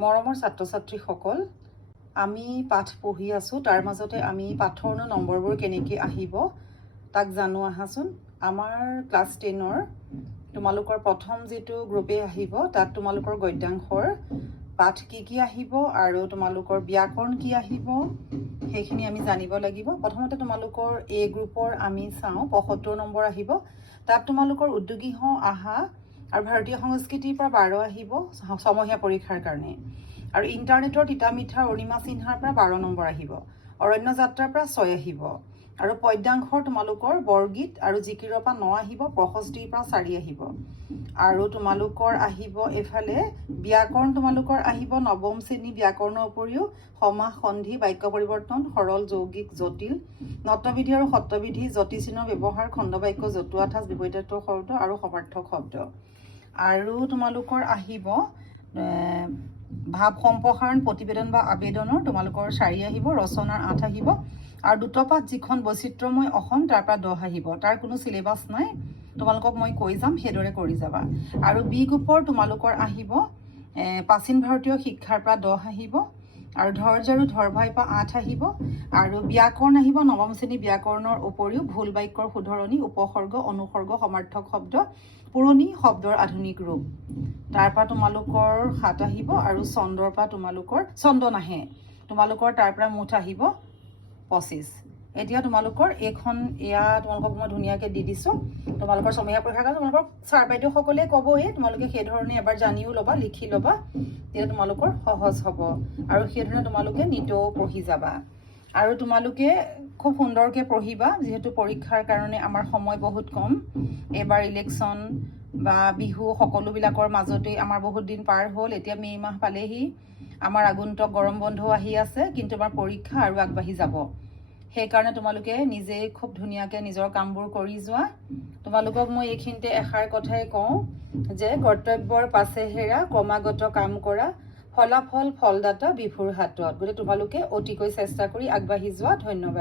মৰমৰ ছাত্ৰ-ছাত্ৰীসকল, আমি পাঠ পঢ়ি আছোঁ। তাৰ মাজতে আমি পাঠৰ নম্বৰবোৰ কেনেকৈ আহিব তাক জানো আহাচোন। আমাৰ ক্লাছ 10ৰ তোমালোকৰ প্ৰথম যিটো গ্ৰুপে আহিব তাত তোমালোকৰ গদ্যাংশৰ পাঠ কি আহিব আৰু তোমালোকৰ ব্যাকৰণ কি আহিব সেইখিনি আমি জানিব লাগিব। প্ৰথমতে তোমালোকৰ এ গ্ৰুপৰ আমি চাওঁ 75 নম্বৰ আহিব। তাত তোমালোকৰ উদ্যোগী হওঁ আহা আৰু ভাৰতীয় সংস্কৃতিৰ পৰা 12 আহিব ছমহীয়া পৰীক্ষাৰ কাৰণে। আৰু ইণ্টাৰনেটৰ তিতা মিঠা অৰুণিমা সিনহাৰ পৰা 12 নম্বৰ আহিব। অৰণ্য যাত্ৰাৰ পৰা 6 আহিব। আৰু পদ্যাংশৰ তোমালোকৰ বৰগীত আৰু জিকিৰৰ পৰা 9 আহিব। প্ৰশস্তিৰ পৰা 4 আহিব। আৰু তোমালোকৰ আহিব এফালে ব্যাকৰণ তোমালোকৰ আহিব নৱম শ্ৰেণী ব্যাকৰণৰ উপৰিও সমাস সন্ধি বাক্য পৰিৱৰ্তন সৰল যৌগিক জটিল নটবিধি আৰু সত্ৰবিধি যতিচিহ্নৰ ব্যৱহাৰ খণ্ড বাক্য জতুৱা ঠাঁচ বিপৰীতাৰ্থ শব্দ আৰু সমাৰ্থক শব্দ। আৰু তোমালোকৰ আহিব ভাৱ সম্প্ৰসাৰণ প্ৰতিবেদন বা আবেদনৰ তোমালোকৰ 4 আহিব। ৰচনাৰ 8 আহিব। আৰু দ্ৰুতপাঠ যিখন বৈচিত্ৰ্যময় অসম তাৰ পৰা 10 আহিব। তাৰ কোনো চিলেবাছ নাই, তোমালোকক মই কৈ যাম, সেইদৰে কৰি যাবা। আৰু বি গ্ৰুপৰ তোমালোকৰ আহিব প্ৰাচীন ভাৰতীয় শিক্ষাৰ পৰা 10 আহিব। আৰু ধৈৰ্য আৰু ধৰ্ভাইৰ পৰা 8 আহিব। আৰু ব্যাকৰণ আহিব নৱম শ্ৰেণী ব্যাকৰণৰ উপৰিও ভুল বাক্যৰ শুধৰণি উপসৰ্গ অনুসৰ্গ সমাৰ্থক শব্দ পুৰণি শব্দৰ আধুনিক ৰূপ। তাৰ পৰা তোমালোকৰ 7 আহিব। আৰু ছন্দৰ পৰা তোমালোকৰ ছন্দ নাহে, তোমালোকৰ তাৰ পৰা মুঠ আহিব 25। এতিয়া তোমালোকৰ এয়া তোমালোকক মই ধুনীয়াকৈ দি দিছোঁ। তোমালোকৰ ছমহীয়া পৰীক্ষাৰ কাৰণে তোমালোকৰ ছাৰ বাইদেউসকলে ক'বই, তোমালোকে সেইধৰণে এবাৰ জানিও ল'বা, লিখি ল'বা, তেতিয়া তোমালোকৰ সহজ হ'ব। আৰু সেইধৰণে তোমালোকে নিতৌ পঢ়ি যাবা। আৰু তোমালোকে খুব সুন্দৰকৈ পঢ়িবা, যিহেতু পৰীক্ষাৰ কাৰণে আমাৰ সময় বহুত কম। এবাৰ ইলেকশ্যন বা বিহু সকলোবিলাকৰ মাজতেই আমাৰ বহুত দিন পাৰ হ'ল। এতিয়া মে' মাহ পালেহি, আমাৰ আগন্তুক গৰম বন্ধও আহি আছে, কিন্তু আমাৰ পৰীক্ষা আৰু আগবাঢ়ি যাব। সেইকাৰণে তোমালোকে নিজেই খুব ধুনীয়াকৈ নিজৰ কামবোৰ কৰি যোৱা। তোমালোকক মই এইখিনিতে এষাৰ কথাই কওঁ যে কৰ্তব্যৰ পাছে হেৰা ক্ৰমাগত কাম কৰা ফলাফল ফলদাতা বিভুৰ হাতত। গতিকে তোমালোকে অতিকৈ চেষ্টা কৰি আগবাঢ়ি যোৱা। ধন্যবাদ।